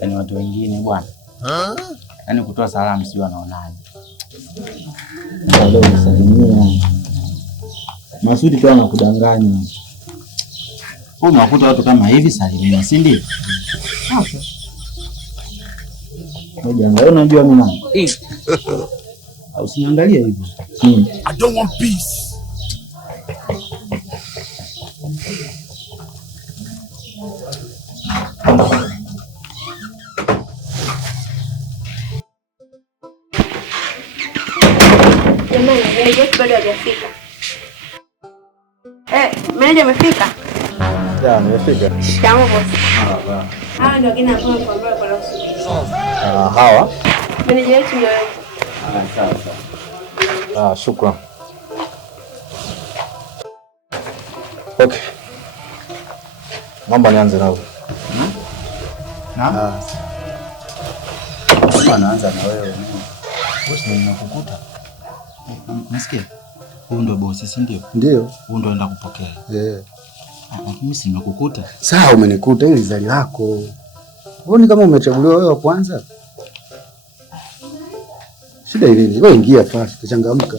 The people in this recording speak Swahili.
Yaani watu wengine bwana. Yaani kutoa salamu sio anaonaje. Ndio usalimia. Masudi tu anakudanganya. Wewe unakuta watu kama hivi salimia, si ndio? Sasa. Ngoja angalia, unajua mimi nani? Au usiniangalie hivyo. I don't want peace. Bado hajafika. Meneja amefika? Ya, nimefika. Shikamoo boss. Hawa ndio kina ambao kwa usubiri. Hawa? Meneja wetu ndio. Sawa. Shukrani. Okay. Naomba nianze nao. Na? Anaanza na wewe. Boss nimekukuta. Unasikia? Huyu ndo bosi, si ndio? Ndio. Huyu ndo anaenda kupokea. Mimi si nimekukuta. Sawa, umenikuta, ili zali lako. Huoni kama umechaguliwa wewe wa kwanza? Shida ile. Wewe ingia fast, changamka.